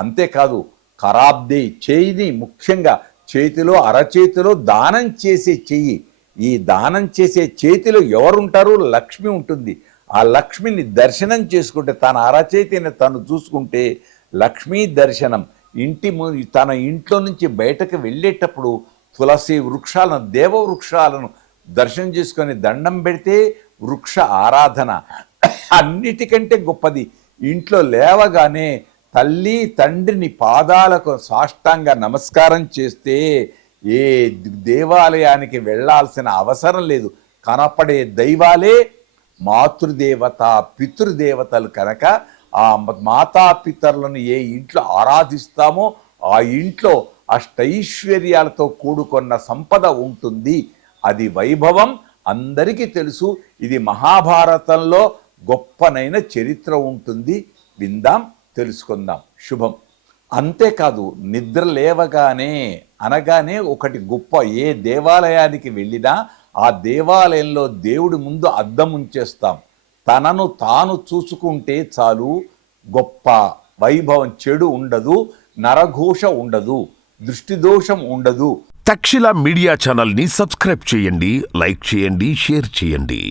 అంతేకాదు కరాబ్ది చేయిని ముఖ్యంగా చేతిలో అరచేతిలో దానం చేసే చెయ్యి. ఈ దానం చేసే చేతిలో ఎవరుంటారు? లక్ష్మి ఉంటుంది. ఆ లక్ష్మిని దర్శనం చేసుకుంటే తన అరచేతిని తను చూసుకుంటే లక్ష్మీ దర్శనం. ఇంటి ము తన ఇంట్లో నుంచి బయటకు వెళ్ళేటప్పుడు తులసి వృక్షాలను దేవ వృక్షాలను దర్శనం చేసుకొని దండం పెడితే వృక్ష ఆరాధన. అన్నిటికంటే గొప్పది ఇంట్లో లేవగానే తల్లి తండ్రిని పాదాలకు సాష్టాంగ నమస్కారం చేస్తే ఏ దేవాలయానికి వెళ్ళాల్సిన అవసరం లేదు. కనపడే దైవాలే మాతృదేవత పితృదేవతలు కనుక ఆ మాతాపితరులను ఏ ఇంట్లో ఆరాధిస్తామో ఆ ఇంట్లో అష్టైశ్వర్యాలతో కూడుకున్న సంపద ఉంటుంది. అది వైభవం అందరికీ తెలుసు. ఇది మహాభారతంలో గొప్పనైన చరిత్ర ఉంటుంది. విందాం. తెలుసుకుందాం. శుభం. అంతేకాదు నిద్ర లేవగానే అనగానే ఒకటి గొప్ప ఏ దేవాలయానికి వెళ్ళినా ఆ దేవాలయంలో దేవుడి ముందు అద్దం ఉంచేస్తాం. తనను తాను చూసుకుంటే చాలు గొప్ప వైభవం చెడు ఉండదు నరఘోష ఉండదు దృష్టి దోషం ఉండదు. తక్షిల మీడియా ఛానల్ని సబ్స్క్రైబ్ చేయండి లైక్ చేయండి షేర్ చేయండి.